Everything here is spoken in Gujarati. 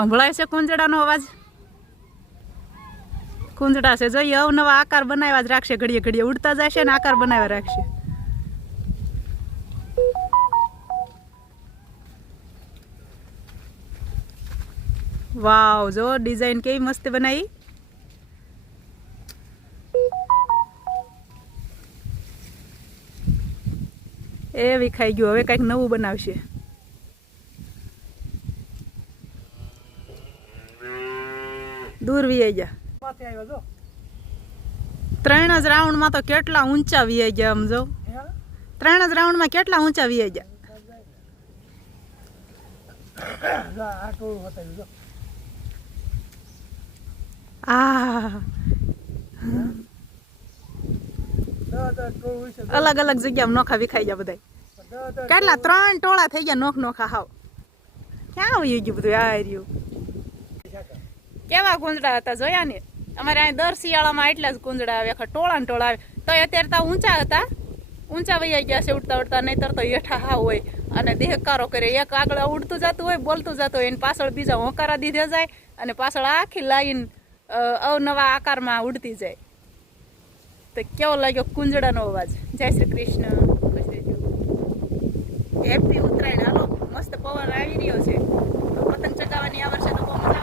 સંભળાય છે કુંજડાનો અવાજ. કુંજડા છે જોઈએ અવનવા આકાર બનાવ્યા જ રાખશે, ઘડીએ ઘડીએ ઉડતા જશે ને આકાર બનાવ્યા રાખશે. વાવ, જો ડિઝાઇન કેવી મસ્ત બનાવી. એ વિખાઈ ગયું, હવે કઈક નવું બનાવશે. દૂર વી ગયા. 3 જ રાઉન્ડમાં તો કેટલા ઊંચા વી ગયા. આમ જો 3 જ રાઉન્ડમાં કેટલા ઊંચા વી ગયા. અલગ અલગ જગ્યામાં નોખા વિખાઈ ગયા બધા. કેટલા 3 ટોળા થઈ ગયા નોખા. હાવ ક્યાં આવી ગયું બધું. આ રહ્યું કેવા કુંજડા હતા જોયા ને. અમારે અહીં દર શિયાળામાં એટલા જ કુંજડા આવે, ટોળા ને ટોળા આવે. તો અત્યારે તો ઊંચા હતા, ઊંચા વૈયા ગયા છે ઉડતા ઉડતા. નહીતર તો હેઠા હાવ હોય અને દેહકારો કરે. એક આગળ ઉડતું જતું હોય, બોલતું જતું હોય, એની પાછળ બીજા હોંકારા દીધે જાય અને પાછળ આખી લાઈન અવનવા આકારમાં ઉડતી જાય. તો કેવો લાગ્યો કુંજડાનો અવાજ. જય શ્રી કૃષ્ણ. હેપી ઉત્તરાયણ. હાલો, મસ્ત પવન આવી રહ્યો છે. પતંગ ચગાવવાની આ વર્ષે તો બહુ મજા